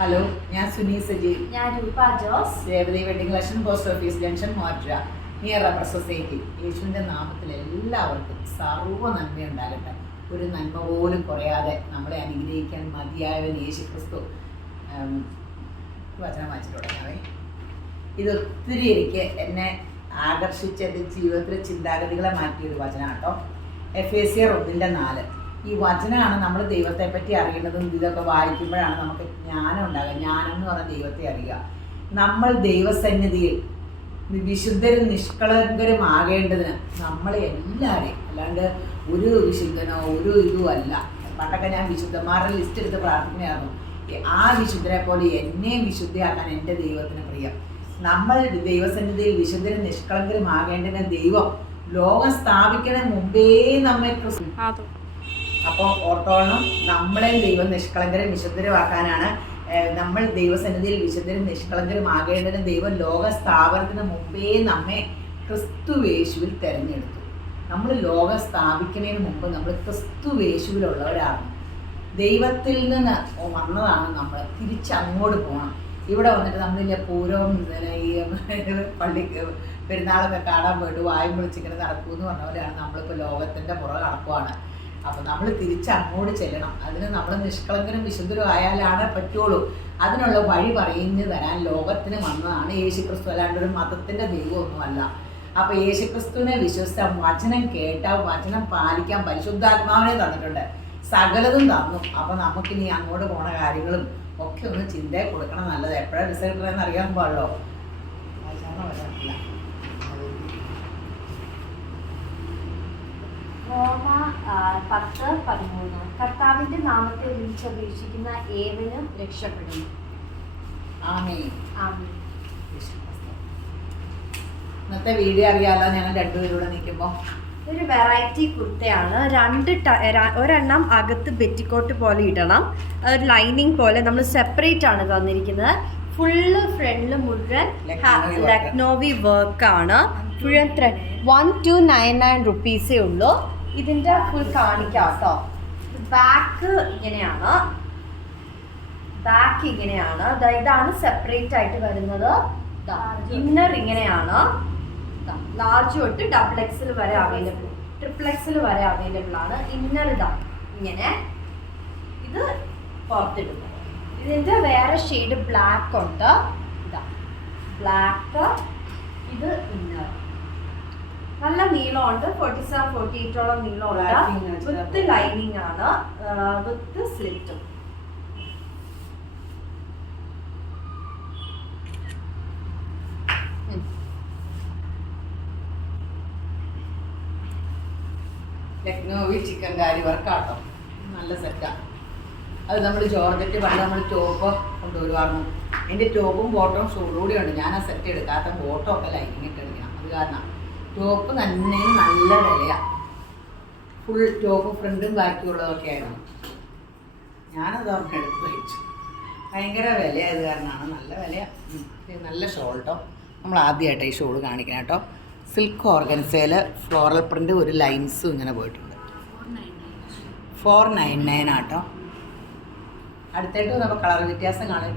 Hello, ഞാൻ സുനി സജി. ഞാൻ Roopa Jose. Revathi wedding collection, post office junction, മോട്ര, നിയർ റബ്ബർ സൊസൈറ്റി. യേശുവിൻ്റെ നാമത്തിൽ എല്ലാവർക്കും സർവ്വ നന്മയുണ്ടാകട്ടെ. ഒരു നന്മ പോലും കുറയാതെ നമ്മളെ അനുഗ്രഹിക്കാൻ മതിയായവൻ യേശു ക്രിസ്തു. വചനം വായിച്ചിട്ട് തുടങ്ങാവേ. ഇതൊത്തിരി എനിക്ക് എന്നെ ആകർഷിച്ചത് ജീവിതത്തിലെ ചിന്താഗതികളെ മാറ്റിയൊരു വചനം കേട്ടോ. എഫേസ്യർ 1:4. ഈ വചനമാണ് നമ്മൾ ദൈവത്തെ പറ്റി അറിയേണ്ടതും. ഇതൊക്കെ വായിക്കുമ്പോഴാണ് നമുക്ക് ജ്ഞാനം ഉണ്ടാകുക. ജ്ഞാനം എന്ന് പറഞ്ഞാൽ ദൈവത്തെ അറിയുക. നമ്മൾ ദൈവസന്നിധിയിൽ വിശുദ്ധരും നിഷ്കളങ്കരും ആകേണ്ടതിന് നമ്മളെ എല്ലാവരെയും, അല്ലാണ്ട് ഒരു വിശുദ്ധനോ ഒരു ഇതും അല്ല. പണ്ടൊക്കെ ഞാൻ വിശുദ്ധന്മാരുടെ ലിസ്റ്റ് എടുത്ത് പ്രാർത്ഥിക്കുന്നതായിരുന്നു. ആ വിശുദ്ധരെ പോലെ എന്നെയും വിശുദ്ധിയാക്കാൻ എൻ്റെ ദൈവത്തിന് പ്രിയം. നമ്മൾ ദൈവസന്നിധിയിൽ വിശുദ്ധരും നിഷ്കളങ്കരും ആകേണ്ടതിന് ദൈവം ലോകം സ്ഥാപിക്കണ മുമ്പേ നമ്മെ അപ്പോൾ ഓർത്തോളം നമ്മളെ ദൈവം നിഷ്കളങ്കരും വിശുദ്ധരുമാക്കാനാണ്. നമ്മൾ ദൈവസന്നിധിയിൽ വിശുദ്ധരും നിഷ്കളങ്കരും ആകേണ്ടതിന് ദൈവം ലോക സ്ഥാപനത്തിന് മുമ്പേ നമ്മെ ക്രിസ്തുവേശുവിൽ തിരഞ്ഞെടുത്തു. നമ്മൾ ലോകം സ്ഥാപിക്കുന്നതിന് മുമ്പ് നമ്മൾ ക്രിസ്തുവേശുവിലുള്ളവരാണ്. ദൈവത്തിൽ നിന്ന് വന്നതാണ് നമ്മൾ. തിരിച്ചങ്ങോട്ട് പോകണം. ഇവിടെ വന്നിട്ട് നമ്മളില്ല പൂരവും ഈ പള്ളി പെരുന്നാളൊക്കെ കാണാൻ പോയിട്ട് വായും വിളിച്ചിങ്ങനെ നടക്കുമെന്ന് പറഞ്ഞ പോലെയാണ് നമ്മളിപ്പോൾ ലോകത്തിൻ്റെ പുറകെ നടക്കുവാണ്. അപ്പോൾ നമ്മൾ തിരിച്ചങ്ങോട്ട് ചെല്ലണം. അതിന് നമ്മൾ നിഷ്കളങ്കരും വിശുദ്ധരും ആയാലാണ് പറ്റുള്ളൂ. അതിനുള്ള വഴി പറഞ്ഞു തരാൻ ലോകത്തിന് വന്നതാണ് യേശുക്രിസ്തു, അല്ലാണ്ട് ഒരു മതത്തിൻ്റെ ദൈവമൊന്നുമല്ല. അപ്പോൾ യേശുക്രിസ്തുവിനെ വിശ്വസിച്ച വചനം കേട്ട വചനം പാലിക്കാൻ പരിശുദ്ധാത്മാവിനെ തന്നിട്ടുണ്ട്. സകലതും തന്നു. അപ്പോൾ നമുക്കിനി അങ്ങോട്ട് പോണ കാര്യങ്ങളും ഒക്കെ ഒന്ന് ചിന്തയെ കൊടുക്കണം. നല്ലത് എപ്പോഴാണ് റിസൾട്ട് എന്ന് അറിയാൻ പാടുള്ളൂ. റോമ 10:13. കർത്താവിന്റെ നാമത്തെ വിളിച്ചപേക്ഷിക്കുന്ന ഏവനും രക്ഷപ്പെടുന്നു. ആമേൻ. ആമേൻ. ഇന്നത്തെ വീഡിയോ അറിയാലോ. ഞങ്ങൾ രണ്ടുപേരൂടെ നിൽക്കുമ്പോൾ ഒരു വെറൈറ്റി കുർത്തയാണ്. ഒരെണ്ണം അകത്ത് ബെറ്റിക്കോട്ട് പോലെ ഇടണം. ഒരു ലൈനിങ് പോലെ നമ്മൾ സെപ്പറേറ്റ് ആണ് തന്നിരിക്കുന്നത്. ഫുള്ള് ഫ്രണ്ടിൽ മുഴുവൻ ലക്നോവി വർക്കാണ്. മുഴുവൻ ത്രെഡ്. 1299 റുപ്പീസേ ഉള്ളൂ. ഇതിൻ്റെ ഫുൾ കാണിക്കാം കേട്ടോ. ബാക്ക് ഇങ്ങനെയാണ്. ഇതാണ് സെപ്പറേറ്റ് ആയിട്ട് വരുന്നത്. ഇന്നർ ഇങ്ങനെയാണ്. ലാർജ് തൊട്ട് XXL വരെ അവൈലബിൾ, XXL വരെ അവൈലബിൾ ആണ്. ഇന്നർ ഇങ്ങനെ, ഇത് പുറത്തിടുന്നത്. ഇതിൻ്റെ വേറെ ഷെയ്ഡ് ബ്ലാക്ക് ഉണ്ട്. ബ്ലാക്ക്. ഇത് ഇന്നർ. നല്ല നീളമുണ്ട്. 47-48 നീളമുണ്ട്. വിത്ത് ലൈനിങ് ആണ്, വിത്ത് സ്ലിറ്റും. ലക്നോവി ചിക്കൻ കാരി വർക്കാട്ടോ. നല്ല സെറ്റാണ്. അത് നമ്മൾ ജോർജറ്റ് പണ്ട് നമ്മൾ ടോപ്പ് കൊണ്ടുവരുവായിരുന്നു. എൻ്റെ ടോപ്പും ബോട്ടവും ഷൂളൂടെ ഉണ്ട്. ഞാൻ ആ സെറ്റ് എടുക്കാത്ത ബോട്ടം ഒക്കെ ലൈനിങ് ഇട്ട് എടുക്കണം. അത് കാരണം ടോപ്പ് തന്നെ നല്ല വിലയാണ്. ഫുൾ ടോപ്പ് ഫ്രണ്ടും ബാക്കിയുള്ളതൊക്കെ ആയിരുന്നു. ഞാനത് അവർക്ക് എടുത്ത് വെച്ചു. ഭയങ്കര വിലയായത് കാരണമാണ്. നല്ല വിലയാണ്. നല്ല ഷോൾ കേട്ടോ. നമ്മൾ ആദ്യമായിട്ട് ഈ ഷോൾ കാണിക്കണം കേട്ടോ. സിൽക്ക് ഓർഗൻസയിൽ ഫ്ലോറൽ പ്രിൻ്റ് ഒരു ലൈൻസും ഇങ്ങനെ പോയിട്ടുണ്ട്. 499 ആട്ടോ. അടുത്തായിട്ട് നമ്മൾ കളർ വ്യത്യാസം കാണും.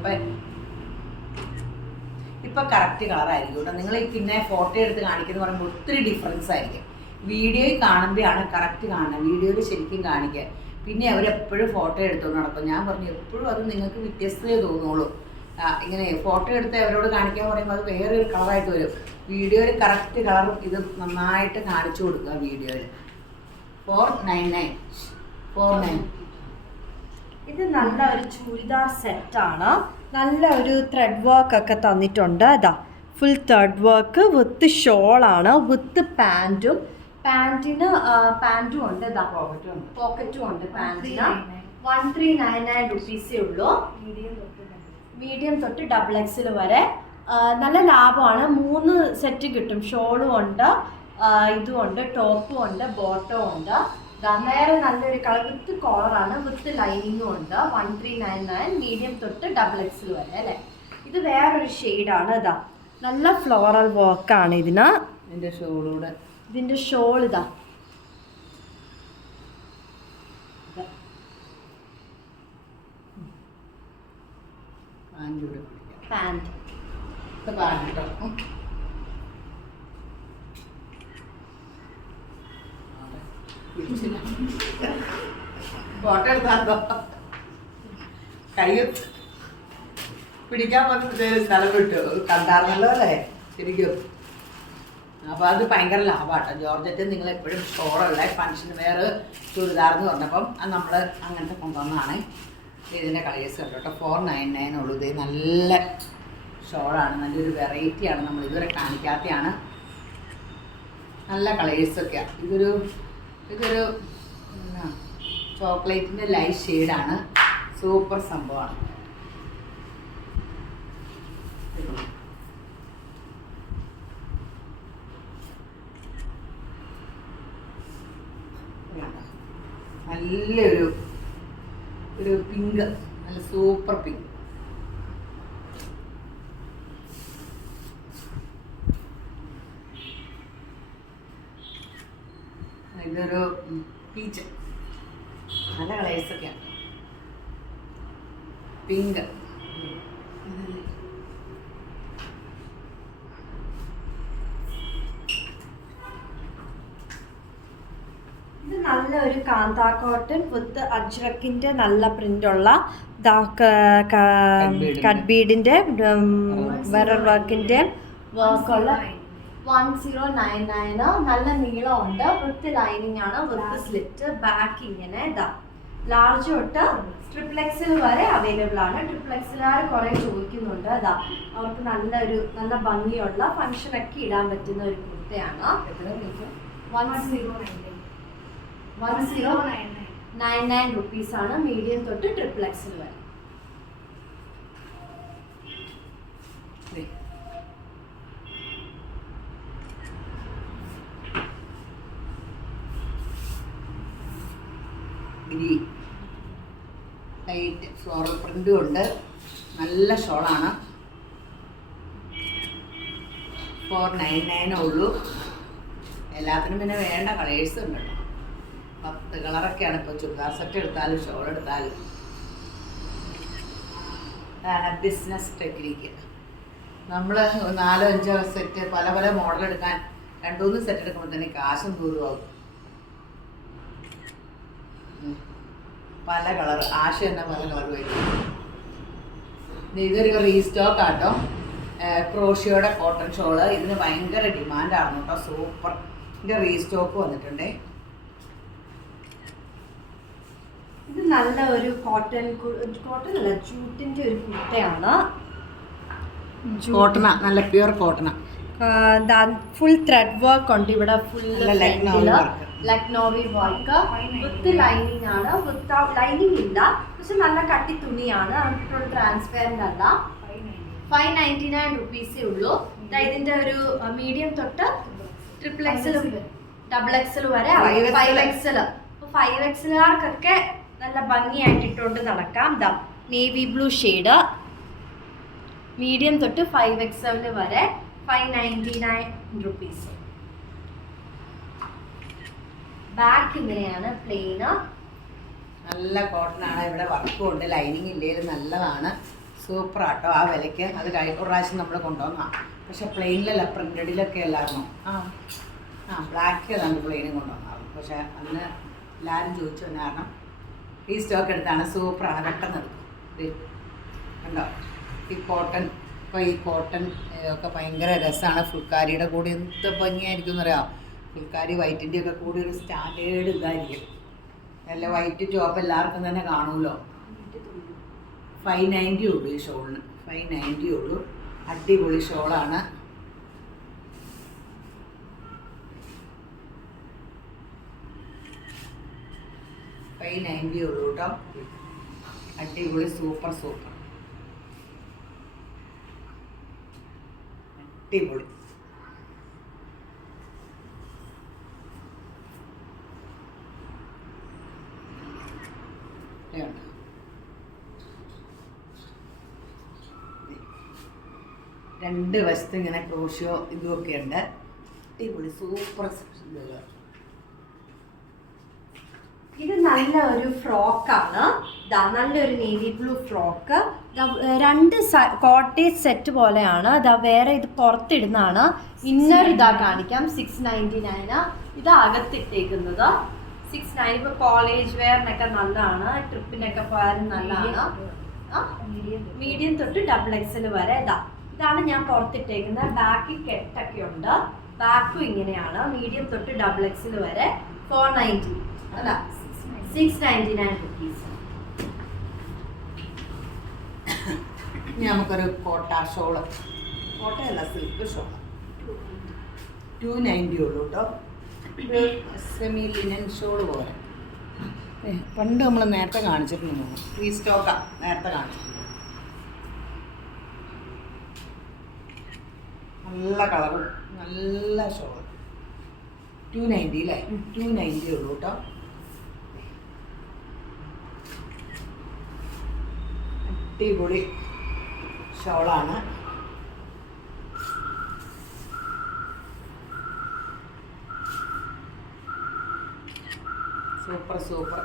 ഇപ്പം കറക്റ്റ് കളറായിരിക്കും കേട്ടോ. നിങ്ങൾ ഈ പിന്നെ ഫോട്ടോ എടുത്ത് കാണിക്കുന്ന പറയുമ്പോൾ ഒത്തിരി ഡിഫറൻസ് ആയിരിക്കും. വീഡിയോയിൽ കാണുമ്പോഴാണ് കറക്റ്റ് കാണുന്നത്. വീഡിയോയിൽ ശരിക്കും കാണിക്കുക. പിന്നെ അവരെപ്പോഴും ഫോട്ടോ എടുത്തുകൊണ്ട് നടക്കും. ഞാൻ പറഞ്ഞു എപ്പോഴും അത് നിങ്ങൾക്ക് വ്യത്യസ്തതയെ തോന്നുള്ളൂ. ഇങ്ങനെ ഫോട്ടോ എടുത്ത് അവരോട് കാണിക്കാൻ പറയുമ്പോൾ അത് വേറൊരു കളറായിട്ട് വരും. വീഡിയോയിൽ കറക്റ്റ് കളറും ഇത് നന്നായിട്ട് കാണിച്ചു കൊടുക്കുക. വീഡിയോയിൽ 499. ഇത് നല്ല ഒരു ചൂരിദാർ സെറ്റാണ്. നല്ല ഒരു ത്രെഡ് വർക്ക് ഒക്കെ തന്നിട്ടുണ്ട്. ഫുൾ ത്രെഡ് വർക്ക് വിത്ത് ഷോളാണ്, വിത്ത് പാൻറ്റും. പാൻറ്റിന് പാൻറ്റും ഉണ്ട്. പോക്കറ്റും ഉണ്ട് പാൻറ്റിന്. 1399 റുപ്പീസേ ഉള്ളൂ. മീഡിയം തൊട്ട് XXL വരെ. നല്ല ലാഭമാണ്. 3 സെറ്റ് കിട്ടും. ഷോളും ഉണ്ട്, ഇതും ഉണ്ട്, ടോപ്പും ഉണ്ട്, ബോട്ടവും ഉണ്ട്. നേരെ നല്ലൊരു കളർ വിത്ത് കോളറാണ്, വിത്ത് ലൈനിങ്ങും ഉണ്ട്. 1399. മീഡിയം തൊട്ട് XXL വരെ അല്ലേ. ഇത് വേറൊരു ഷെയ്ഡാണ്. നല്ല ഫ്ലോറൽ വർക്കാണ് ഇതിന്. ഇതിൻ്റെ ഷോൾ പാൻറ് കൂടെ പിടിക്കാം. പാൻറ്. ഇത് പാൻറ് കേട്ടോ. ഫോട്ടോ എടുത്താന്തോ കൈ പിടിക്കാൻ വന്നിട്ട് സ്ഥലം വിട്ടു കണ്ടാർന്നല്ലോ അല്ലേ ശരിക്കും. അപ്പോൾ അത് ഭയങ്കര ലാഭമാട്ടോ. ജോർജറ്റ് നിങ്ങൾ എപ്പോഴും ഷോളുള്ള ഫങ്ഷൻ വെയർ ചുരിദാർ എന്ന് പറഞ്ഞപ്പം അത് നമ്മൾ അങ്ങനത്തെ കൊണ്ടുവന്നതാണ്. ഇതിൻ്റെ കളേഴ്സ് ഉണ്ട് കേട്ടോ. 499 ഉള്ളൂ. ഇത് നല്ല ഷോളാണ്, നല്ലൊരു വെറൈറ്റിയാണ്, നമ്മൾ ഇതുവരെ കാണിക്കാത്തതാണ്. നല്ല കളേഴ്സൊക്കെയാണ്. ഇതൊരു ചോക്ലേറ്റിൻ്റെ ലൈറ്റ് ഷെയ്ഡാണ്. സൂപ്പർ സംഭവമാണ്. നല്ലൊരു പിങ്ക്, നല്ല സൂപ്പർ പിങ്ക്. ഇതൊരു പീച്ച്, നല്ല കളേഴ്സൊക്കെയാണ്. പിങ്ക്, ഇത് നല്ലൊരു കാന്താ കോട്ടൺ വിത്ത് അജ്രക്കിന്റെ നല്ല പ്രിന്റുള്ള കട്ട് ബീഡിന്റെ മിറർ വർക്കിന്റെ വർക്കുള്ള 1099. നല്ല നീളമുണ്ട്, വിത്ത് ലൈനിങ് ആണ്, വിത്ത് സ്ലിറ്റ്. ബാക്ക് ഇങ്ങനെ ഇതാ ലാർജ് തൊട്ട് ട്രിപ്ലെക്സിൽ വരെ അവൈലബിൾ ആണ്. ട്രിപ്ലെക്സിലാർ കുറെ ചോദിക്കുന്നുണ്ട്. അതാ അവർക്ക് നല്ല ഭംഗിയുള്ള ഫംഗ്ഷനൊക്കെ ഇടാൻ പറ്റുന്ന ഒരു കുർത്തയാണ്. 1099 റുപ്പീസ് ആണ്. മീഡിയം തൊട്ട് ട്രിപ്ലെക്സിൽ വരെ. ലൈറ്റ് ഫ്ലോറൽ പ്രിന്റും ഉണ്ട്. നല്ല ഷോളാണ്. 499 ഉള്ളൂ. എല്ലാത്തിനും പിന്നെ വേണ്ട കളേഴ്സ് ഉണ്ട് കേട്ടോ. 10 കളറൊക്കെയാണ് ഇപ്പോൾ. ചുരിദാർ സെറ്റ് എടുത്താലും ഷോൾ എടുത്താലും. അതാണ് ബിസിനസ് ടെക്നിക്ക്. നമ്മൾ 4-5 സെറ്റ് പല മോഡൽ എടുക്കാൻ 2-3 സെറ്റ് എടുക്കുമ്പോൾ തന്നെ കാശും ദൂരമാകും. പല കളർ ആശ തന്നെ പല കളർ വരും. ഇതൊരു റീസ്റ്റോക്ക് ആട്ടോ. ക്രോഷിയോടെ കോട്ടൺ ഷോള്. ഇതിന് ഭയങ്കര ഡിമാൻഡാണ് കേട്ടോ. സൂപ്പർ. ഇതിൻ്റെ റീസ്റ്റോക്ക് വന്നിട്ടുണ്ടേ. ഇത് നല്ല ഒരു കോട്ടൺ അല്ല ജൂട്ടിന്റെ ഒരു കുർത്തയാണ്. കോട്ടണ, നല്ല പ്യുവർ കോട്ടണ. ഫുൾ ത്രെഡ് വർക്ക് ഉണ്ട് ഇവിടെ. Full Lucknowi work with lining ആണ്. വിത്തൗട്ട് ലൈനിങ് ഇല്ല, പക്ഷെ നല്ല കട്ടി തുണിയാണ്. നമുക്കിപ്പോൾ ട്രാൻസ്പെറന്റ് അല്ല. 599 റുപ്പീസേ ഉള്ളൂ. ഇതിന്റെ ഒരു മീഡിയം തൊട്ട് ട്രിപ്പിൾ എക്സൽ, ഡബിൾ എക്സൽ വരെ 5XL. 5XLകാർക്കൊക്കെ നല്ല ഭംഗിയായിട്ട് ഇട്ടുകൊണ്ട് നടക്കാം. ദാ നേവി ബ്ലൂ ഷെയ്ഡ്. മീഡിയം തൊട്ട് 5XL വരെ 599 റുപ്പീസ്. ബാക്ക് ഇങ്ങനെയാണ്, പ്ലെയിന്. നല്ല കോട്ടൺ ആണ്. ഇവിടെ വർക്കും ഉണ്ട്, ലൈനിങ് ഇല്ലേലും നല്ലതാണ്. സൂപ്പർ ആട്ടോ. ആ വിലയ്ക്ക് അത് ഒരു പ്രാവശ്യം നമ്മൾ കൊണ്ടുവന്നാണ്. പക്ഷെ പ്ലെയിനിലല്ല, പ്രിന്റഡിലൊക്കെ അല്ലായിരുന്നു. ബ്ലാക്ക് ഏതാണ്ട് പ്ലെയിനും കൊണ്ടുവന്നായിരുന്നു. പക്ഷെ അന്ന് എല്ലാവരും ചോദിച്ചു വന്ന കാരണം ഈ സ്റ്റോക്ക് എടുത്താണ്. സൂപ്പറാണ്, പെട്ടെന്ന് എടുക്കും. കണ്ടോ ഈ കോട്ടൺ. ഇപ്പോൾ ഈ കോട്ടൺ ഒക്കെ ഭയങ്കര രസമാണ്. ഫുൾക്കാരിയുടെ കൂടെ എന്ത് ഭംഗിയായിരിക്കും എന്നറിയാം. ഫുൾക്കാരി വൈറ്റിൻ്റെ ഒക്കെ കൂടി ഒരു സ്റ്റാൻഡേർഡ് ഇതായിരിക്കും. നല്ല വൈറ്റ് ടോപ്പ് എല്ലാവർക്കും തന്നെ കാണുമല്ലോ. 590 ഉള്ളൂ ഈ ഷോളിന്. 590 ഉള്ളൂ. അടിപൊളി ഷോളാണ്. $590 ഉള്ളൂ കേട്ടോ. അടിപൊളി സൂപ്പർ അടിപൊളി. രണ്ട് വശത്ത് ഇങ്ങനെ ക്രോഷ്യോ ഇതുമൊക്കെ ഉണ്ട്. അടിപൊളി സൂപ്പർ. ഇത് നല്ല ഒരു ഫ്രോക്കാണ്. നല്ലൊരു നേവി ബ്ലൂ ഫ്രോക്ക് രണ്ട് കോട്ടേജ് സെറ്റ് പോലെയാണ്. ഇതാ വേറെ ഇത് പുറത്തിടുന്നതാണ്. ഇന്നർ ഇതാ കാണിക്കാം 699. ഇത് അകത്തിട്ടേക്കുന്നത് 69. ഇപ്പോൾ കോളേജ് വെയറിനൊക്കെ നല്ലതാണ്, ട്രിപ്പിനൊക്കെ പോയാലും നല്ലതാണ്. മീഡിയം തൊട്ട് XXL വരെ ഇതാണ് ഞാൻ പുറത്തിട്ടേക്കുന്നത്. ബാക്കിൽ കെട്ടൊക്കെ ഉണ്ട്. ബാക്കും ഇങ്ങനെയാണ്. മീഡിയം തൊട്ട് XXL വരെ 490 അല്ല 699 റുപ്പീസ്. ഇനി നമുക്കൊരു കോട്ട ഷോള്, കോട്ടയല്ല സിൽക്ക് ഷോള് 290 ഉള്ളൂ കേട്ടോ. ഒരു സെമി ലിനൻ ഷോള് പോലെ. പണ്ട് നമ്മൾ നേരത്തെ കാണിച്ചിട്ടുണ്ട്, റീസ്റ്റോക്കാ നേരത്തെ കാണിച്ചിട്ടുണ്ട്. നല്ല കളറും നല്ല ഷോള് 290 അല്ലേ? 290 ഉള്ളൂ കേട്ടോ. അടിപൊളി ഷോളാണ്. Super super.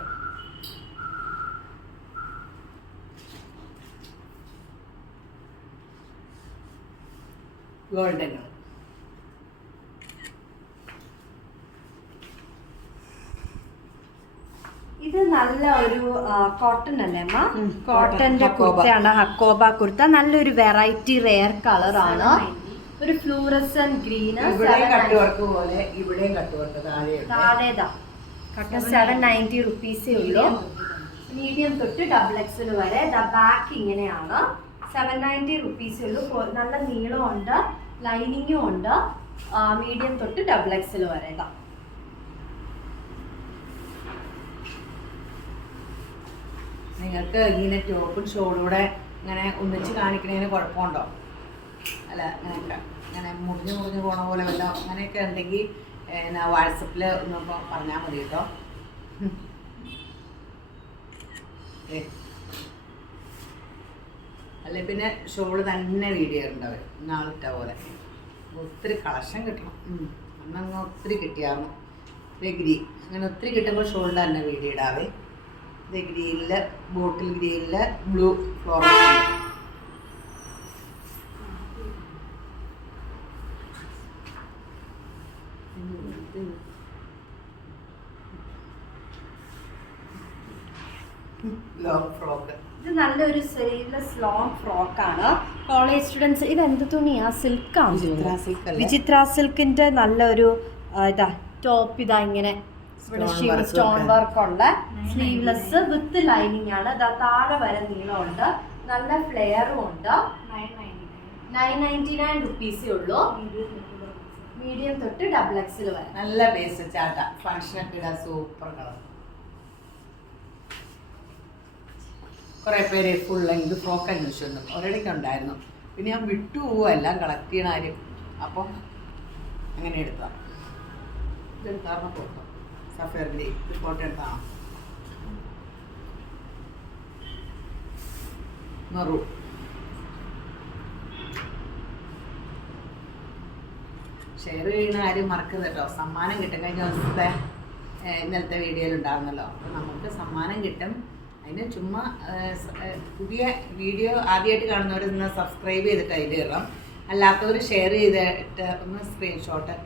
ഗോൾഡൻ. ഇത് നല്ല ഒരു കോട്ടൺ അല്ലേ അമ്മ? കോട്ടന്റെ കുർത്തയാണ്, ഹക്കോബ കുർത്ത. നല്ലൊരു വെറൈറ്റി റെയർ കളറാണ്. ഒരു ഫ്ലൂറസന്റ് ഗ്രീന്. താഴേതാ കട്ട് 790 റുപ്പീസേ ഉള്ളൂ. മീഡിയം തൊട്ട് XXL വരെ. ബാക്ക് ഇങ്ങനെയാണ്. 790 റുപ്പീസേ ഉള്ളൂ. നല്ല നീളമുണ്ട്, ലൈനിങ്ങും ഉണ്ട്. മീഡിയം തൊട്ട് XXL വരെ. നിങ്ങൾക്ക് ഇങ്ങനെ ടോപ്പും ഷോളൂടെ ഇങ്ങനെ ഒന്നിച്ച് കാണിക്കണതിന് കുഴപ്പമുണ്ടോ? അല്ല ഇങ്ങനെ മുറിഞ്ഞ് മുറിഞ്ഞ് പോണ പോലെ വല്ലോ അങ്ങനെയൊക്കെ ഉണ്ടെങ്കിൽ വാട്സപ്പിൽ ഒന്നിപ്പോൾ പറഞ്ഞാൽ മതി കേട്ടോ. അല്ലെ പിന്നെ ഷോള് തന്നെ വീഡിയോ ഉണ്ടാവും നാളിട്ട പോലെ. ഒത്തിരി കളക്ഷൻ കിട്ടണം. അന്നങ്ങ് ഒത്തിരി കിട്ടിയായിരുന്നു. ഗ്രീ അങ്ങനെ ഒത്തിരി കിട്ടുമ്പോൾ ഷോളിൻ്റെ തന്നെ വീഡിയോ ഇടാവേ. ഇത് ഗ്രീനിൽ, ബോട്ടിൽ ഗ്രീനിൽ ബ്ലൂ ഫ്ലോറൽ. Long frock. ഇത് നല്ലൊരു സ്ലീവ്ലെസ് ലോങ് ഫ്രോക്കാണ്. College students. ഇത് എന്ത് തുണിയാ? സിൽക്കാണ്. വിചിത്ര സിൽക്കിന്റെ നല്ലൊരു ഇതാ ടോപ്പ്. ഇതാ ഇങ്ങനെ സ്റ്റോൺ വർക്ക് ഉള്ള സ്ലീവ്ലെസ് വിത്ത് ലൈനിങ് ആണ്. ഇതാ താഴെ വരെ നീളമുണ്ട്, നല്ല ഫ്ലെയറും ഉണ്ട്. 999 റുപ്പീസേ ഉള്ളൂ. മീഡിയം തൊട്ട് XXL വരെ. നല്ല ബേസ് ചാട്ട ഫങ്ഷനൊക്കെ ഇടാൻ സൂപ്പർ കളർ. കുറേ പേര് ഫുൾ ലെങ്ത് ഫ്രോക്ക് അന്വേഷിച്ചു ഒരിടയ്ക്ക് ഉണ്ടായിരുന്നു. പിന്നെ ഞാൻ വിട്ടു പോവുക എല്ലാം കളക്ട് ചെയ്യണ കാര്യം. അപ്പോൾ അങ്ങനെ എടുത്താൽ ഇതെടുത്താറിന് കൊടുക്കാം. സഫയർ ഗ്രേ ഫോട്ടോ എടുത്താണ്. മെറൂൺ. ഷെയർ ചെയ്യുന്ന കാര്യം മറക്കരുത് കേട്ടോ. സമ്മാനം കിട്ടും. കഴിഞ്ഞ ദിവസത്തെ ഇന്നലത്തെ വീഡിയോയിൽ ഉണ്ടാകുന്നല്ലോ. അപ്പോൾ നമുക്ക് സമ്മാനം കിട്ടും. അതിന് ചുമ്മാ പുതിയ വീഡിയോ ആദ്യമായിട്ട് കാണുന്നവർ ഇന്ന് സബ്സ്ക്രൈബ് ചെയ്തിട്ട് അതിൽ ഇടാം. അല്ലാത്തവർ ഷെയർ ചെയ്തിട്ട് ഒന്ന് സ്ക്രീൻഷോട്ട്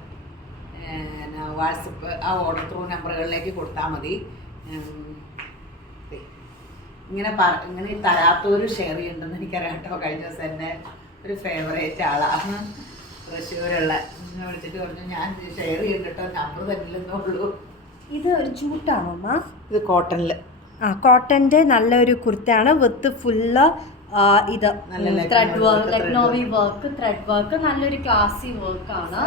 വാട്സപ്പ് ആ ഓർഡർ ത്രൂ നമ്പറുകളിലേക്ക് കൊടുത്താൽ മതി. ഇങ്ങനെ തരാത്തവർ ഷെയർ ചെയ്യണ്ടെന്ന് എനിക്കറിയാം കേട്ടോ. കഴിഞ്ഞ ദിവസം എൻ്റെ ഒരു ഫേവറേറ്റ് ആളാണ് തൃശ്ശൂരുള്ള. എന്നെ വിളിച്ചിട്ട് പറഞ്ഞു ഞാൻ ഷെയർ ചെയ്യുന്നുണ്ട് കേട്ടോ, നമ്പർ തന്നില്ലെന്നേ ഉള്ളൂ. ഇത് ഒരു ജൂട്ടാണോ അമ്മ? ഇത് കോട്ടണിൽ. കോട്ടന്റെ നല്ലൊരു കുർത്തയാണ് വിത്ത് ഫുള്ള് ഇത് thread work, Lucknowi work, thread work. നല്ലൊരു ക്ലാസി വർക്കാണ്.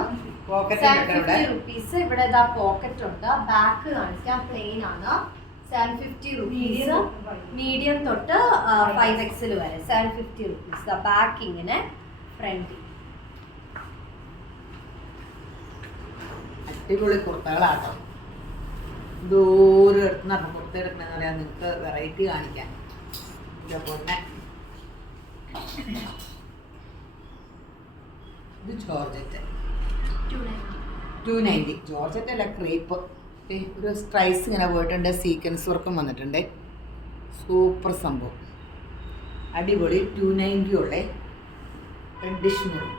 750 റുപ്പീസ്. ഇവിടെ ഇതാ പോക്കറ്റ് ഉണ്ട്. ബാക്ക് കാണിക്കാം, പ്ലെയിൻ ആണ്. 750 റുപ്പീസ്. മീഡിയം തൊട്ട് 5XL വരെ 750 റുപ്പീസ്. ബാക്ക് ഇങ്ങനെ ഫ്രണ്ട്. അടിപൊളി കുർത്തകളാട്ടോ. ദൂരം എടുത്തുന്ന കുർത്ത എടുക്കണമെന്ന് പറയാൻ നിങ്ങൾക്ക് വെറൈറ്റി കാണിക്കാൻ. ഇതേപോലെ ഇത് ജോർജറ്റ് 290. ജോർജറ്റ് അല്ല, ക്രേപ്പ്. ഒരു സ്ട്രൈസ് ഇങ്ങനെ പോയിട്ടുണ്ട്, സീക്വൻസ് വർക്കും വന്നിട്ടുണ്ട്. സൂപ്പർ സംഭവം. അടിപൊളി 290 ഉള്ളേ റെഡിഷ് മെറൂൺ.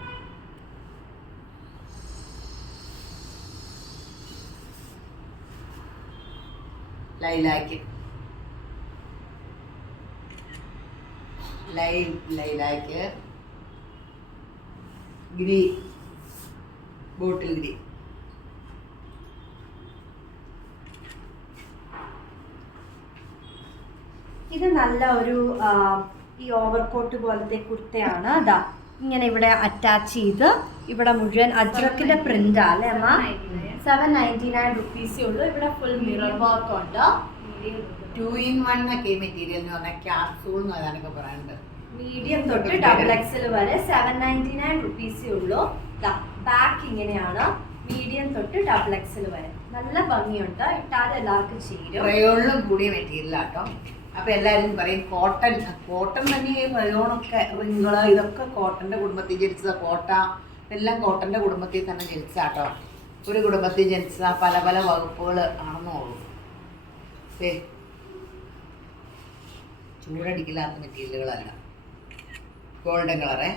ലൈലാക്ക് ലൈലാക്ക് ഗ്രീ ബോട്ടിൽ ഗ്രീ. ഇത് നല്ല ഒരു ഈ ഓവർകോട്ട് പോലത്തെ കുർത്തയാണ്. അതാ ഇങ്ങനെ ഇവിടെ അറ്റാച്ച് ചെയ്ത് ഇവിടെ മുഴുവൻ അജ്രക്കിന്റെ പ്രിന്റ് അല്ലേ അമ്മ? 799 റുപ്പീസേ ഉള്ളൂ. ഇവിടെ ഫുൾ മിറർ വർക്ക് ഉണ്ട്. 2-in-1 എന്നൊക്കെ മെറ്റീരിയൽ എന്ന് പറഞ്ഞാൽ ക്യാപ്സൂൾ എന്ന് അതൊക്കെ പറയുന്നുണ്ട്. മീഡിയം തൊട്ട് XXL വരെ 799 റുപ്പീസേ ഉള്ളൂ. ബാക്ക് ഇങ്ങനെയാണ്. മീഡിയം തൊട്ട് XXL വരെ നല്ല ഭംഗിയുണ്ട്. ഇട്ടാൽ എല്ലാവർക്കും ചേരും. റയോണിലും കൂടിയ മെറ്റീരിയലാട്ടോ. അപ്പൊ എല്ലാവരും പറയും കോട്ടൺ തന്നെ. റയോണൊക്കെ റിങ്ങള് ഇതൊക്കെ കോട്ടന്റെ കുടുംബത്തിൽ ജനിച്ചതാ. കോട്ട എല്ലാം കോട്ടന്റെ കുടുംബത്തിൽ തന്നെ ജനിച്ചാട്ടോ. ഒരു കുടുംബത്തിൽ ജനിച്ച പല പല വകുപ്പുകൾ ആണെന്നുള്ളൂ. ചൂടടിക്കില്ലാത്ത മെറ്റീരിയലുകളല്ല. ഗോൾഡൻ കളറേ.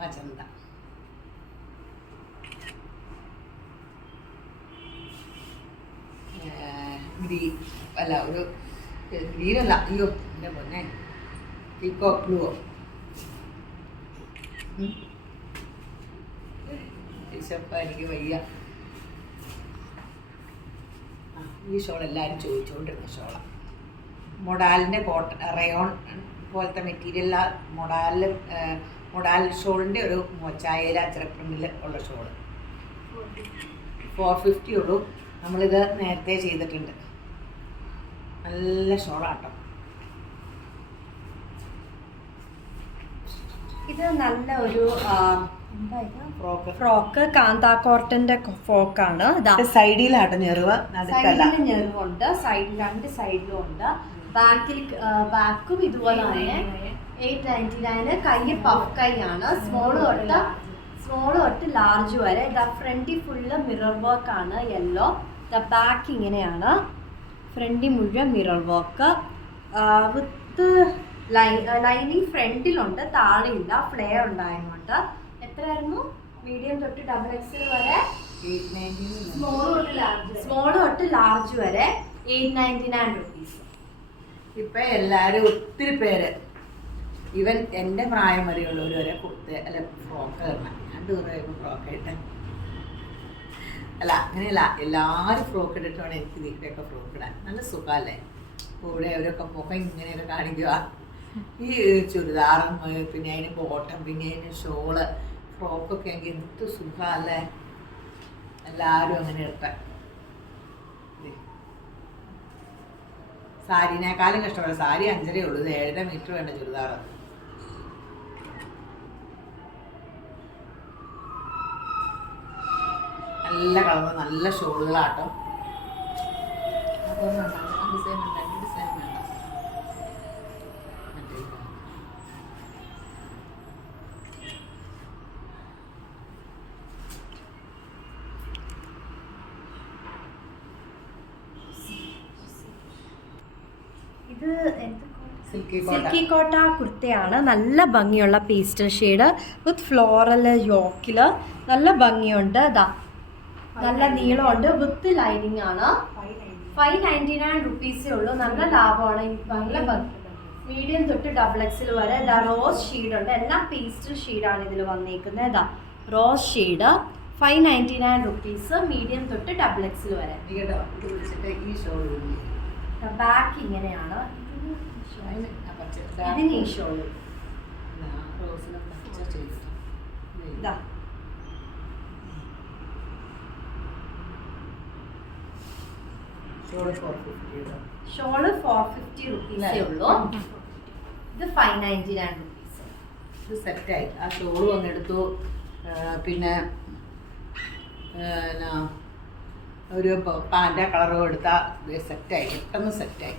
മജന്ത ഗ്രീൻ അല്ല, ഒരു ഗ്രീനല്ല, അയ്യോ എൻ്റെ പൊന്നെ, പീക്കോക്ക് ബ്ലൂവോ. എനിക്ക് വയ്യ. ഈ ഷോൾ എല്ലാവരും ചോദിച്ചുകൊണ്ടിരുന്ന ഷോളാണ്. മൊഡാലിൻ്റെ കോട്ടൺ റയോൺ പോലത്തെ മെറ്റീരിയൽ. മൊഡാൽ ഷോളിൻ്റെ ഒരു മൊച്ചായയില അച്ചറപ്രിൻ്റിൽ ഉള്ള ഷോള് 450 ഉള്ളൂ. നമ്മളിത് നേരത്തെ ചെയ്തിട്ടുണ്ട്. നല്ല ഷോളാട്ടോ. ഇത് നല്ല ഒരു ഫ്രോക്ക് കാന്താ കോട്ടന്റെ ഫ്രോക്കാണ്. സൈഡിലാട്ടോ ഞെറുവ്, സൈഡിൽ ഞെറുവുണ്ട്. രണ്ട് സൈഡിലും ഉണ്ട്. ബാക്കും ഇതുപോലെ തന്നെ 899. കൈ പഫ് കൈ ആണ്. സ്മോൾ തൊട്ട് ലാർജ് വരെ. ഫ്രണ്ടിൽ ഫുള്ള് മിറർ വർക്ക് ആണ്. യെല്ലോ. ബാക്ക് ഇങ്ങനെയാണ്. ഫ്രണ്ടിൽ മുഴുവൻ മിറർ വർക്ക് വിത്ത് ലൈനിങ് ഫ്രണ്ടിലുണ്ട്, താഴെയില്ല. ഫ്ലെയർ ഉണ്ടായതുകൊണ്ട്. എത്രയായിരുന്നു? മീഡിയം തൊട്ട് XXL വരെ, സ്മോൾ തൊട്ട് ലാർജ് വരെ 899 റുപ്പീസ്. ഇപ്പൊ എല്ലാരും ഒത്തിരി പേര് ഈവൻ എൻ്റെ പ്രായം വരെയുള്ളവർ വരെ ഫ്രോക്ക് ഇടണം. ഞാൻ ദൂരം ഫ്രോക്ക് ഇട്ട അല്ല, അങ്ങനെയല്ല, എല്ലാവരും ഫ്രോക്ക് ഇട്ടിട്ട് വേണം എനിക്ക് ഇതിൻ്റെയൊക്കെ ഫ്രോക്ക് ഇടാൻ. നല്ല സുഖമല്ലേ? കൂടെ അവരൊക്കെ മുഖം ഇങ്ങനെയൊക്കെ കാണിക്കുക. ഈ ചുരിദാറും പിന്നെ അതിന് ബോട്ടം പിന്നെ അതിന് ഷോള് ഫ്രോക്കൊക്കെ എങ്കിൽ എന്ത് സുഖമല്ലേ? എല്ലാവരും അങ്ങനെ ഇട്ടാൻ. സാരീനേക്കാളും കഷ്ടപ്പെടാം. സാരി 5.5 ഉള്ളൂ. ഇത് 7.5 മീറ്റർ വേണ്ട ചുരിദാറ്. നല്ല കളർ, നല്ല ഷോളുകളാട്ടോ. അതൊന്നും ഡിസൈൻ വേണ്ട, ഡിസൈൻ വേണ്ട. ഇത് സിൽക്കി കോട്ട കുർത്തയാണ്. നല്ല ഭംഗിയുള്ള പേസ്റ്റൽ ഷെയ്ഡ് വിത്ത് ഫ്ലോറൽ യോക്കില്. നല്ല ഭംഗിയുണ്ട്. നല്ല നീളമുണ്ട്. വിത്ത് ലൈനിങ് ആണ്. 599 റുപ്പീസേ ഉള്ളൂ. നല്ല ലാഭമാണ്. നല്ല മീഡിയം തൊട്ട് XXL വരെ. റോസ് ഷെയ്ഡ് ഉണ്ട്. എല്ലാം പേസ്റ്റൽ ഷെയ്ഡാണ് ഇതിൽ വന്നേക്കുന്നത്. Rose shade 599 rupees. മീഡിയം തൊട്ട് XXL വരെ. ബാക്ക് ഇങ്ങനെയാണ്. ഇതിന് ഈ ഷോള് ഷോള് 450 റുപ്പീസേ ഉള്ളൂ. ഇത് 599 റുപ്പീസ്. ഇത് സെറ്റായി. ആ ഷോള് വന്നെടുത്തു. പിന്നെ ഒരു പാൻ്റെ കളറും എടുത്താൽ സെറ്റായി. പെട്ടെന്ന് സെറ്റായി.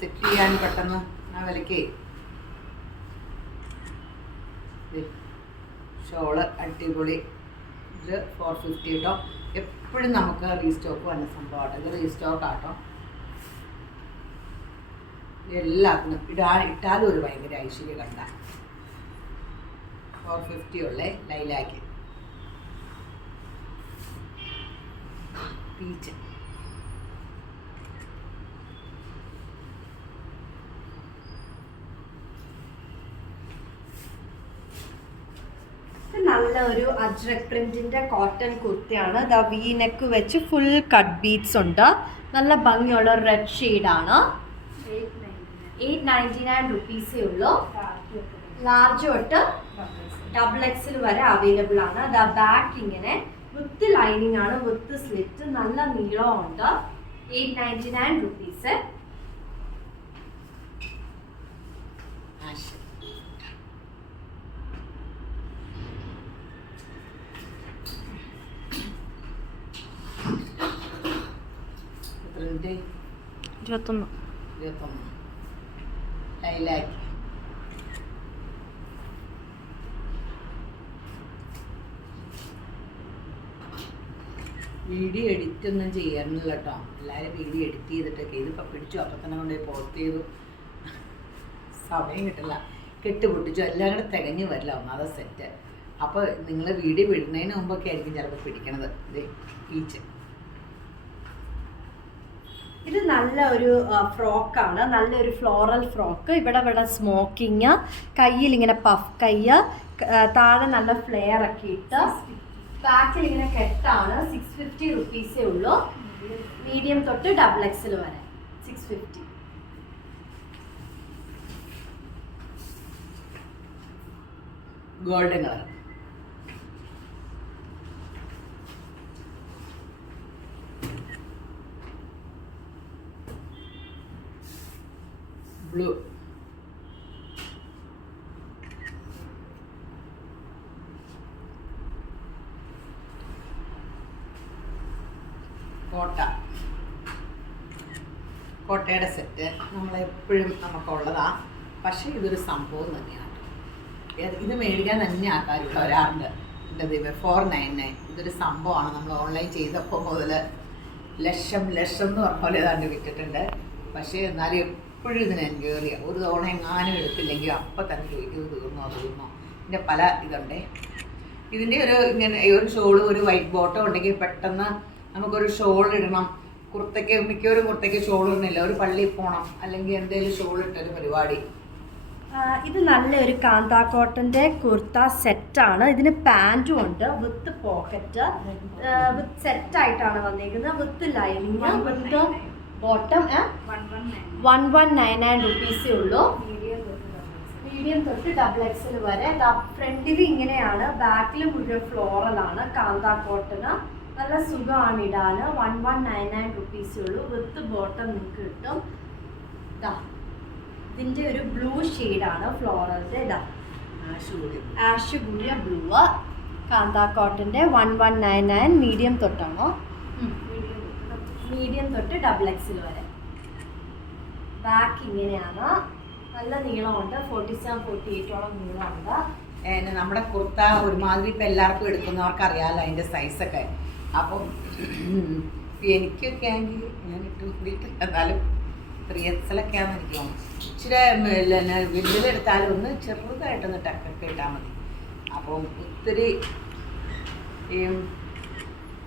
സെറ്റ് ചെയ്യാൻ പെട്ടെന്ന് ആ വിലക്ക്. ഷോള് അടിപൊളി. ഇത് 450 കേട്ടോ. എപ്പോഴും നമുക്ക് റീസ്റ്റോക്ക് വന്ന സംഭവമാട്ടോ. ഇത് റീസ്റ്റോക്ക് ആട്ടോ. എല്ലാത്തിനും ഇട്ടാലും ഒരു ഭയങ്കര ഐശ്വര്യം കണ്ട. 450 ഉള്ളേ ലൈലാക്ക് പീച്ച്. നല്ല ഒരു അജ്രക് പ്രിന്റിന്റെ കോട്ടൺ കുർത്തിയാണ്. ദ വി നെക്ക് വെച്ച് ഫുൾ കട്ട് ബീഡ്സ് ഉണ്ട്. നല്ല ഭംഗിയുള്ള റെഡ് ഷെയ്ഡാണ്. 899 റുപ്പീസേ ഉള്ളൂ. ലാർജ് തൊട്ട് XXL വരെ അവൈലബിൾ ആണ്. ദ ബാക്ക് ഇങ്ങനെ വിത്ത് ലൈനിങ് ആണ്, വിത്ത് സ്ലിറ്റ്, നല്ല നീളമുണ്ട്. 899 rupees. Print 21 lilac. Video edit ഒന്നും ചെയ്യാനില്ല കേട്ടോ. എല്ലാവരും വീഡിയോ എഡിറ്റ് ചെയ്തിട്ടൊക്കെ ഇതിപ്പോൾ പിടിച്ചു അപ്പം തന്നെ കൊണ്ട് പോസ്റ്റ് ചെയ്തു. സമയം കിട്ടില്ല, കെട്ടുപൊട്ടിച്ചു, എല്ലാം കൂടെ തികഞ്ഞു വരില്ല ഒന്നാമത് സെറ്റ്. അപ്പോൾ നിങ്ങൾ വീഡിയോ വിടുന്നതിന് മുമ്പൊക്കെ ആയിരിക്കും ചിലപ്പോൾ പിടിക്കണത്. ഇത് പീച്ച്. ഇത് നല്ല ഒരു ഫ്രോക്കാണ്, നല്ലൊരു ഫ്ലോറൽ ഫ്രോക്ക്. ഇവിടെ സ്മോക്കിങ്, കയ്യിൽ ഇങ്ങനെ പഫ് കയ്യ്, താഴെ നല്ല ഫ്ലെയർ ഒക്കെ ഇട്ട്, ബാക്കിൽ ഇങ്ങനെ കെട്ടാണ്. 650 റുപ്പീസേ ഉള്ളൂ. മീഡിയം തൊട്ട് XXL വരെ 650. Golden colour. ബ്ലൂ. കോട്ടയുടെ സെറ്റ് നമ്മളെപ്പോഴും നമുക്കുള്ളതാണ്. പക്ഷേ ഇതൊരു സംഭവം തന്നെയാണ്. ഇത് മേടിക്കാൻ തന്നെ ആൾക്കാർ വരാറുണ്ട്. എൻ്റെ ദൈവം 499. ഇതൊരു സംഭവമാണ്. നമ്മൾ ഓൺലൈൻ ചെയ്തപ്പോൾ മുതൽ ലക്ഷം എന്ന് പറഞ്ഞ പോലെ ഏതാണ്ട് വിറ്റിട്ടുണ്ട്. പക്ഷേ എന്നാലും എപ്പോഴും ഇതിന് എൻക്വയറി ചെയ്യാം. ഒരു തവണ എങ്ങാനും എടുത്തില്ലെങ്കിൽ അപ്പം തന്നെ ചോദിക്കുന്നത് തീർന്നോ. ഇതിൻ്റെ പല ഇതുണ്ടേ. ഇതിൻ്റെ ഇങ്ങനെ ഒരു ഷോള്, ഒരു വൈറ്റ് ബോട്ടം ഉണ്ടെങ്കിൽ പെട്ടെന്ന് നമുക്കൊരു ഷോൾ ഇടണം. മിക്കവരും കുർത്തയ്ക്ക് ഷോൾ ഇടുന്നില്ല. ഒരു പള്ളിയിൽ പോകണം, അല്ലെങ്കിൽ എന്തെങ്കിലും ഷോൾ ഇട്ടൊരു പരിപാടി. ഇത് നല്ലൊരു കാന്താ കോട്ടന്റെ കുർത്ത സെറ്റാണ്. ഇതിന് പാൻറ്റും ഉണ്ട്, വിത്ത് പോക്കറ്റ്, വിത്ത് സെറ്റ് ആയിട്ടാണ് വന്നിരിക്കുന്നത്. With lining, with bottom. 1199 റുപ്പീസേ ഉള്ളൂ. മീഡിയം തൊട്ട് XXL വരെ. ഫ്രണ്ടിൽ ഇങ്ങനെയാണ്, ബാക്കിൽ മുഴുവൻ ഫ്ലോറലാണ്. കാന്താ കോട്ടന് നല്ല സുഖമാണ് ഇടാൻ. 1199 റുപ്പീസേ ഉള്ളൂ. വിത്ത് ബോട്ടം നിങ്ങൾക്ക് കിട്ടും. ഇതിന്റെ ഒരു ബ്ലൂ ഷെയ്ഡാണ് ഫ്ലോറലിന്റെ. ആഷ് കൂടിയ ബ്ലൂ. കാന്താ കോട്ടന്റെ 1199. മീഡിയം തൊട്ടാണോ? മീഡിയം തൊട്ട് XXL വരെ. ബാക്ക് ഇങ്ങനെയാണ്, നല്ല നീളമുണ്ട്. 47-48ഓളം നീളമുണ്ട്. നമ്മുടെ കുർത്ത ഒരുമാതിരി ഇപ്പം എല്ലാവർക്കും എടുക്കുന്നവർക്ക് അറിയാമല്ലോ അതിൻ്റെ സൈസൊക്കെ. അപ്പം എനിക്കൊക്കെ ആണെങ്കിൽ ഞാൻ ഇട്ട് കൂടിയിട്ട് എന്നാലും 3XL ആണെന്ന് എനിക്ക് തോന്നുന്നു. ഇച്ചിരി വലുതെടുത്താലും ഒന്ന് ചെറുതായിട്ടൊന്ന് ടക്കൊക്കെ ഇട്ടാൽ മതി. അപ്പം ഒത്തിരി ഈ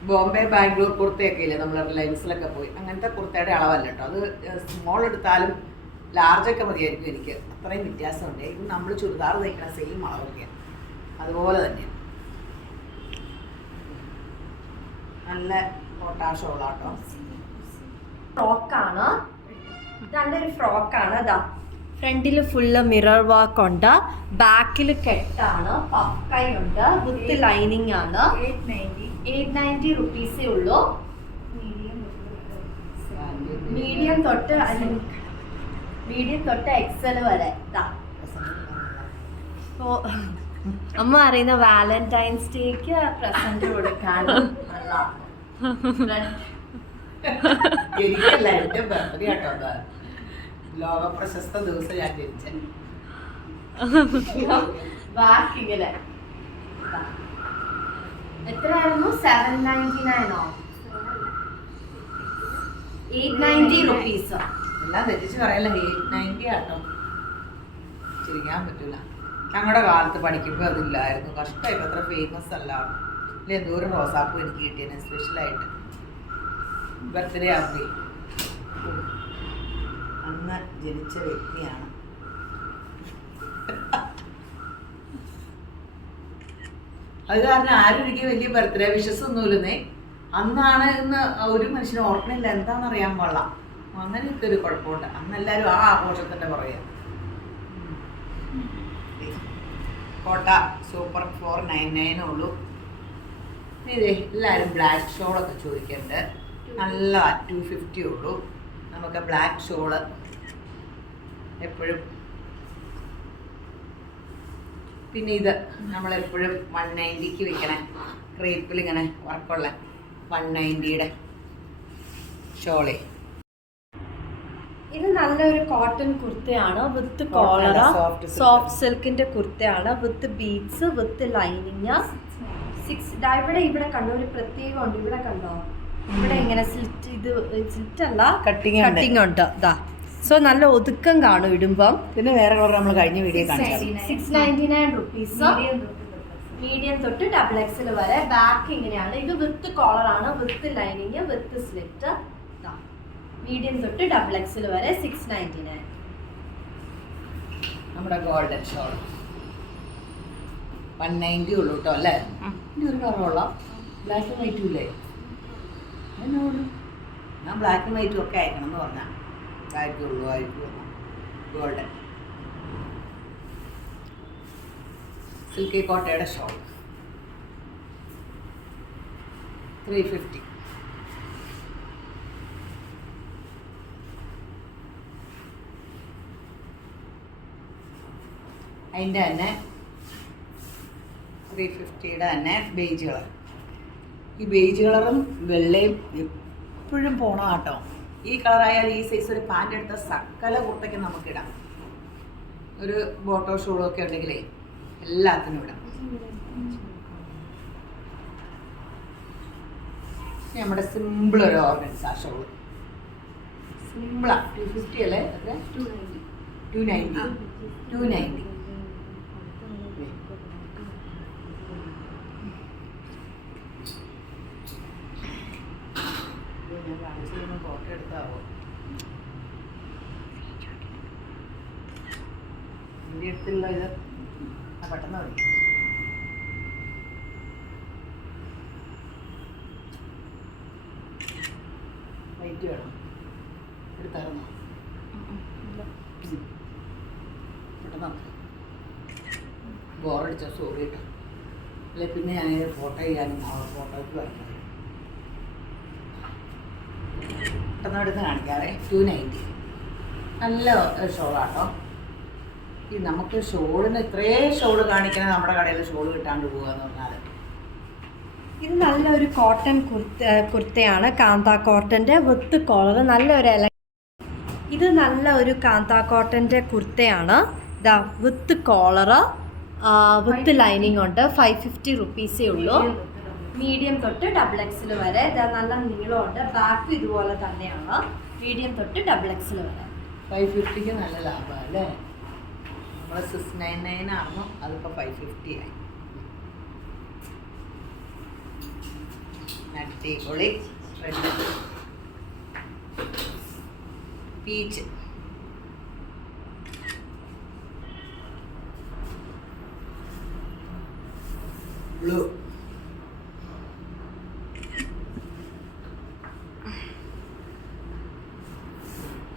ബോംബെ ബാംഗ്ലൂർ കുർത്തയൊക്കെ ഇല്ലേ, നമ്മൾ റിലയൻസിലൊക്കെ പോയി, അങ്ങനത്തെ കുർത്തയുടെ അളവല്ല കേട്ടോ. അത് സ്മോൾ എടുത്താലും ലാർജൊക്കെ മതിയായിരിക്കും എനിക്ക്. അത്രയും വ്യത്യാസമുണ്ട്. ഇത് നമ്മൾ ചുരിദാർ തയ്ക്കുന്ന സെയിം അളവൊക്കെയാണ്, അതുപോലെ തന്നെയാണ്. നല്ല കോട്ടാഷോളാട്ടോ. ഫ്രോക്കാണ്, നല്ലൊരു ഫ്രോക്കാണ്. അതാ ഫ്രണ്ടിൽ ഫുള്ള് മിറർ വർക്ക് ഉണ്ട്, ബാക്കിൽ കെട്ടാണ്, പഫ്കൈ ഉണ്ട്, വിത്ത് ലൈനിങ് ആണ്. 890 റുപ്പീസേ ഉള്ളൂ. മീഡിയം തൊട്ട് XL വരെ. അപ്പോൾ അമ്മ അറിയുന്ന വാലന്റൈൻസ് ഡേക്ക് പ്രസന്റ് കൊടുക്കാനും എനിക്കല്ല, എൻ്റെ ബർത്ത്ഡേ കേട്ടോ. ലോക പ്രശസ്ത ദിവസം ഞാൻ ജനിച്ചത്. ബാക്ക് ഇങ്ങനെ എത്രയായിരുന്നു? 799 890 റുപ്പീസ്. എല്ലാം തെറ്റിച്ച് പറയല്ല, 890 ആട്ടോ. ചിരിക്കാൻ പറ്റൂല. ഞങ്ങളുടെ കാലത്ത് പഠിക്കുമ്പോൾ അതില്ലായിരുന്നു. കഷ്ടമായിട്ട് അത്ര ഫേമസ് അല്ല. ഇല്ല, എന്തോരം റോസാപ്പൂ എനിക്ക് കിട്ടിയത് സ്പെഷ്യലായിട്ട് ബർത്ത്ഡേ ആവുമ്പേ. അന്ന് ജനിച്ച വ്യക്തിയാണ്. അത് കാരണം ആരും എനിക്ക് വലിയ ബർത്ത്ഡേ വിഷസ് ഒന്നുമില്ലെന്നേ. അന്നാണ് ഇന്ന് ഒരു മനുഷ്യന് ഓർക്കണില്ല, എന്താണെന്നറിയാൻ പാടില്ല. അങ്ങനത്തെ ഒരു കുഴപ്പമുണ്ട്. അന്ന് എല്ലാവരും ആ ആഘോഷത്തിൻ്റെ പറയാം. കോട്ട സൂപ്പർ 499 ഉള്ളൂ. ഇതേ എല്ലാവരും ബ്ലാക്ക് ഷോളൊക്കെ ചോദിക്കുന്നുണ്ട്. നല്ല 250 ഉള്ളൂ. നമുക്ക് ബ്ലാക്ക് ഷോള് എപ്പോഴും. പിന്നെ ഇത് നമ്മളെപ്പോഴും 190ക്ക് വെക്കണേ, ക്രേപ്പിൽ ഇങ്ങനെ വർക്കുള്ള 190യുടെ ഷോളേ. ഇത് നല്ലൊരു കോട്ടൺ കുർത്തയാണ് വിത്ത് കോളർ, സോഫ്റ്റ് സിൽക്കിന്റെ കുർത്തയാണ് വിത്ത് ബീഡ്സ് വിത്ത് ലൈനിങ്. ഇവിടെ കണ്ടോ, ഒരു പ്രത്യേകം ഉണ്ട്. ഇവിടെ കണ്ടോ, ഇവിടെ ഇങ്ങനെ സ്ലിറ്റ്, ഇത് സ്ലിറ്റ് അല്ല, കട്ടിങ് ഉണ്ട്. ഇതാ, സോ നല്ല ഒതുക്കം കാണും ഇടുമ്പം. പിന്നെ വേറെ കളർ നമ്മൾ കഴിഞ്ഞ വീഡിയോ കാണിച്ചു. 699 റുപ്പീസ്. മീഡിയം തൊട്ട് XXL വരെ. ബാക്ക് ഇങ്ങനെയാണ്. ഇത് വിത്ത് കോളർ ആണ്, with lining with slit. Medium തൊട്ട് XXL വരെ 699. നമ്മുടെ ഗോൾഡൻ ഷോൾ 190 ഉള്ളൂ കേട്ടോ അല്ലേ. ഇനി ഒരു കളറുള്ള ബ്ലാക്ക് ആൻഡ് വൈറ്റും ഇല്ലേ? എന്നോളൂ, ഞാൻ ബ്ലാക്ക് ആൻഡ് വൈറ്റും ഒക്കെ അയക്കണം എന്ന് പറഞ്ഞാൽ ആയിരിക്കും ഗോൾഡൻ സിൽക്കി കോട്ടയുടെ ഷോൾ 350. അതിൻ്റെ തന്നെ 350യുടെ തന്നെ ബേജ് കളർ. ഈ ബേജ് കളറും വെള്ളയും എപ്പോഴും പോണം കേട്ടോ. ഈ കളറായാൽ ഈ സൈസ് ഒരു പാൻ്റ് എടുത്ത സകല കുർത്തയ്ക്ക് നമുക്കിടാം. ഒരു ബോട്ടോ ഷൂളൊക്കെ ഉണ്ടെങ്കിലേ എല്ലാത്തിനും ഇടാം. നമ്മുടെ സിമ്പിൾ ഒരു ഓർഗൻസാ ഷോള്. സിമ്പിളാ. 250 അല്ലേ? അത്ര 290. ഞാൻ കാണിച്ചു ഫോട്ടോ എടുത്താവോ? എൻ്റെ അടുത്തുള്ള ഇത് പെട്ടെന്ന് മതി. വൈറ്റ് വേണം. എടുത്തായിരുന്നോ? പെട്ടെന്ന് ബോറടിച്ചാൽ സോറി കേട്ടോ. അല്ലെ പിന്നെ ഞാൻ ഫോട്ടോ ചെയ്യാനും ഫോട്ടോയ്ക്ക് വരണം. പെട്ടെന്ന് എടുത്ത് കാണിക്കാതെ. 290. നല്ല ഷോളാട്ടോ. ഈ നമുക്ക് ഷോളിന് ഇത്രയും ഷോള് കാണിക്കണേ നമ്മുടെ കടയിൽ ഷോള് കിട്ടാണ്ട് പോകുക എന്ന് പറഞ്ഞാൽ. ഇത് നല്ലൊരു കോട്ടൺ കുർത്തയാണ്, കാന്ത കോട്ടൻ്റെ വിത്ത് കോളർ. നല്ലൊരു ഇത് നല്ല ഒരു കാന്ത കോട്ടൻ്റെ കുർത്തയാണ്. ഇതാ വിത്ത് കോളർ വിത്ത് ലൈനിങ് ഉണ്ട്. 550 റുപ്പീസേ ഉള്ളൂ. മീഡിയം തൊട്ട് XXL വരെ. ഇതാ നല്ല നീളമുണ്ട്. ബാക്ക് ഇതുപോലെ തന്നെയാണ്. മീഡിയം തൊട്ട് XXL വരെ. 550ക്ക് നല്ല ലാഭമാണ് അല്ലേ? നമ്മൾ 699 ആയിരുന്നു, അതിപ്പോൾ 550 ആയി. അടിപൊളി റെഡ് പീച്ച് ബ്ലൂ.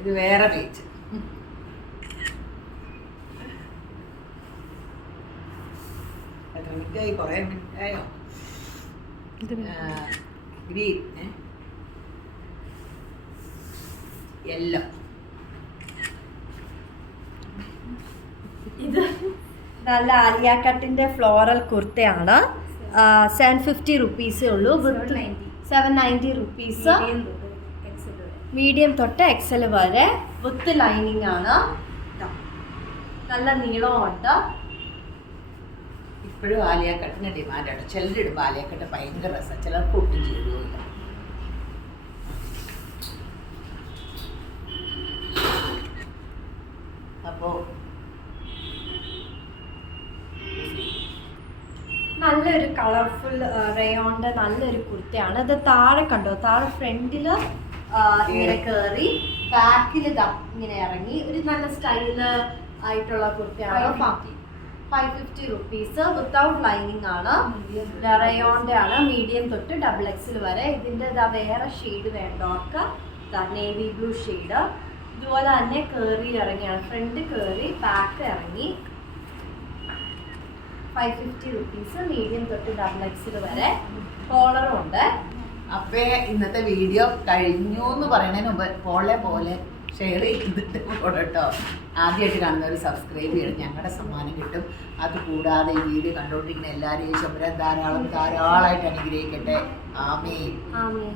ഇത് വേറെ പീച്ച്. എത്ര മിനിറ്റായി? കുറേ മിനിറ്റായോ? Green, yellow. ഇത് നല്ല ആലിയ കട്ടിൻ്റെ ഫ്ലോറൽ കുർത്തയാണ്. 750 റുപ്പീസേ ഉള്ളൂ. 790 റുപ്പീസ്. മീഡിയം തൊട്ട് XL വരെ വിത്ത് ലൈനിങ് ആണ്. നല്ല നീളമുണ്ട്. ഇപ്പോഴും ആലിയ കട്ടിന് ഡിമാൻഡാണ്. ചിലരിടുമ്പോൾ ആലിയ കട്ട് ഭയങ്കര രസം, ചിലർക്ക് ഒട്ടും ചേരുകയില്ല. അപ്പോൾ നല്ലൊരു കളർഫുൾ റയോണിന്റെ നല്ലൊരു കുർത്തയാണ്. ഇത് താഴെ കണ്ടോ, താഴെ ഫ്രണ്ടില് ഇങ്ങനെ കയറി ബാക്കിൽ ഇങ്ങനെ ഇറങ്ങി ഒരു നല്ല സ്റ്റൈല് ആയിട്ടുള്ള കുർത്തയാണ്. 550 റുപ്പീസ് വിത്തൗട്ട് ലൈനിങ് ആണ്. റയോണിന്റെ ആണ്. മീഡിയം തൊട്ട് XXL വരെ. ഇതിന്റെ വേറെ ഷെയ്ഡ് വേണ്ടവർക്ക് നേവി ബ്ലൂ ഷെയ്ഡ്. ഇതുപോലെ തന്നെ കയറി ഇറങ്ങിയാണ്. ഫ്രണ്ട് കയറി ബാക്ക് ഇറങ്ങി. 550 റുപ്പീസ് മീഡിയം തൊട്ട് XXL വരെ. കോളറും ഉണ്ട്. അപ്പേ ഇന്നത്തെ വീഡിയോ കഴിഞ്ഞു എന്ന് പറയുന്നതിന് മുമ്പ് പോലെ ഷെയർ ചെയ്തിട്ട് പോകട്ടോ. ആദ്യമായിട്ട് കാണുന്നവർ സബ്സ്ക്രൈബ് ചെയ്യണം, ഞങ്ങളുടെ സമ്മാനം കിട്ടും. അതുകൂടാതെ ഈ വീഡിയോ കണ്ടുകൊണ്ടിരിക്കുന്ന എല്ലാവരെയും ശുഭ്ര ധാരാളമായിട്ട് അനുഗ്രഹിക്കട്ടെ. ആമേൻ. ആമേൻ.